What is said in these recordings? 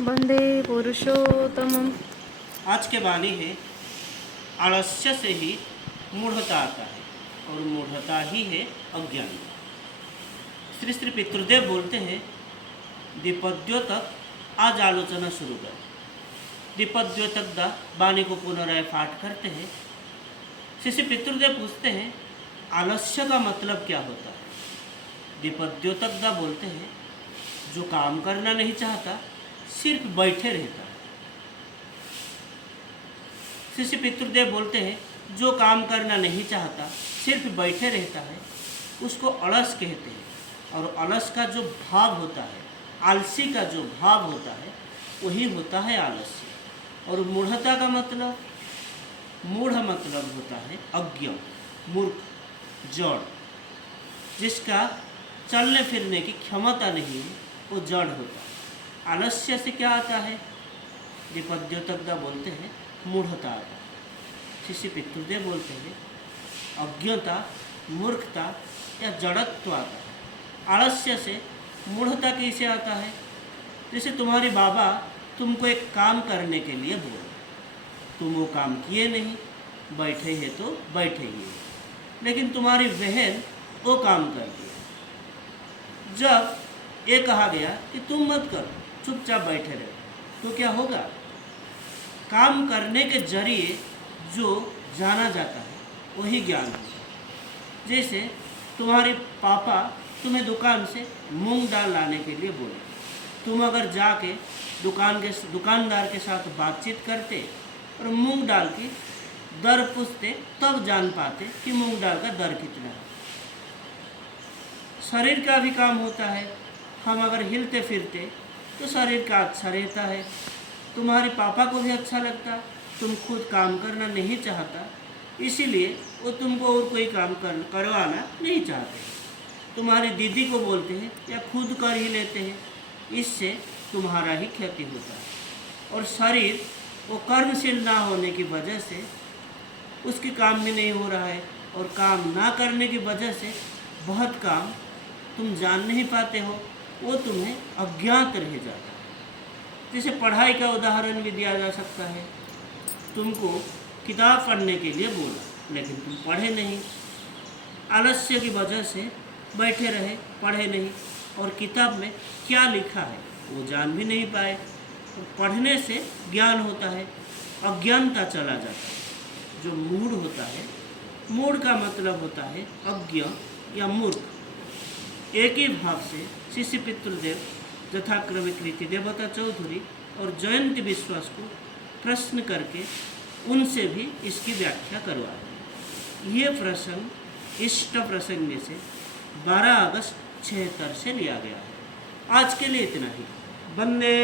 वंदे पुरुषोत्तमम्। आज के वाणी है, आलस्य से ही मूढ़ता आता है और मूढ़ता ही है अज्ञान। श्री श्री पितृदेव बोलते हैं, दीपद्यो तक आज आलोचना शुरू कर। दीपद्यो तक दा वाणी को पुनराय पाठ करते हैं। श्री श्री पितृदेव पूछते हैं, आलस्य का मतलब क्या होता है। दीपद्यो तक दा बोलते हैं, जो काम करना नहीं चाहता सिर्फ बैठे रहता है। श्री पितृदेव बोलते हैं, जो काम करना नहीं चाहता सिर्फ बैठे रहता है उसको अलस कहते हैं। और अलस का जो भाव होता है, आलसी का जो भाव होता है, वही होता है आलस्य। और मूढ़ता का मतलब, मूढ़ मतलब होता है अज्ञ, मूर्ख, जड़, जिसका चलने फिरने की क्षमता नहीं है, वो जड़ होता है। आलस्य से क्या आता है, दीपद्योतकदा बोलते हैं मूढ़ता आता है। शिष्य पितृदेव बोलते हैं अज्ञता, मूर्खता या जड़त्व आता है। आलस्य से मूढ़ता कैसे आता है, जैसे तुम्हारे बाबा तुमको एक काम करने के लिए बोले, तुम वो काम किए नहीं, बैठे हैं तो बैठे ही है, लेकिन तुम्हारी बहन वो काम कर दिया। जब ये कहा गया कि तुम मत करो, चुपचाप बैठे रहो, तो क्या होगा, काम करने के जरिए जो जाना जाता है वही ज्ञान होगा। जैसे तुम्हारे पापा तुम्हें दुकान से मूंग दाल लाने के लिए बोले, तुम अगर जाके दुकानदार के साथ बातचीत करते और मूंग दाल की दर पूछते, तब जान पाते कि मूंग दाल का दर कितना है। शरीर का भी काम होता है, हम अगर हिलते फिरते तो शरीर का अच्छा रहता है। तुम्हारे पापा को भी अच्छा लगता, तुम खुद काम करना नहीं चाहता, इसीलिए वो तुमको और कोई काम करवाना नहीं चाहते। तुम्हारी दीदी को बोलते हैं या खुद कर ही लेते हैं, इससे तुम्हारा ही क्षति होता है। और शरीर वो कर्मशील ना होने की वजह से उसकी काम भी नहीं हो रहा है, और काम ना करने की वजह से बहुत काम तुम जान नहीं पाते हो, वो तुम्हें अज्ञात रह जाता है। जैसे पढ़ाई का उदाहरण भी दिया जा सकता है, तुमको किताब पढ़ने के लिए बोला लेकिन तुम पढ़े नहीं, आलस्य की वजह से बैठे रहे, पढ़े नहीं, और किताब में क्या लिखा है वो जान भी नहीं पाए। तो पढ़ने से ज्ञान होता है, अज्ञानता चला जाता है। जो मूढ़ होता है, मूढ़ का मतलब होता है अज्ञ या मूर्ख। एक ही भाव से शिष्य पितृदेव यथाक्रम कृति देवता चौधरी और जयंती विश्वास को प्रश्न करके उनसे भी इसकी व्याख्या करवाया। ये प्रसंग इष्ट प्रसंग में से 12 अगस्त 76 से लिया गया है। आज के लिए इतना ही। वंदे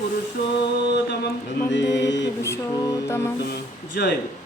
पुरुषोत्तमम्। वंदे पुरुषोत्तमम्। जय गुरु।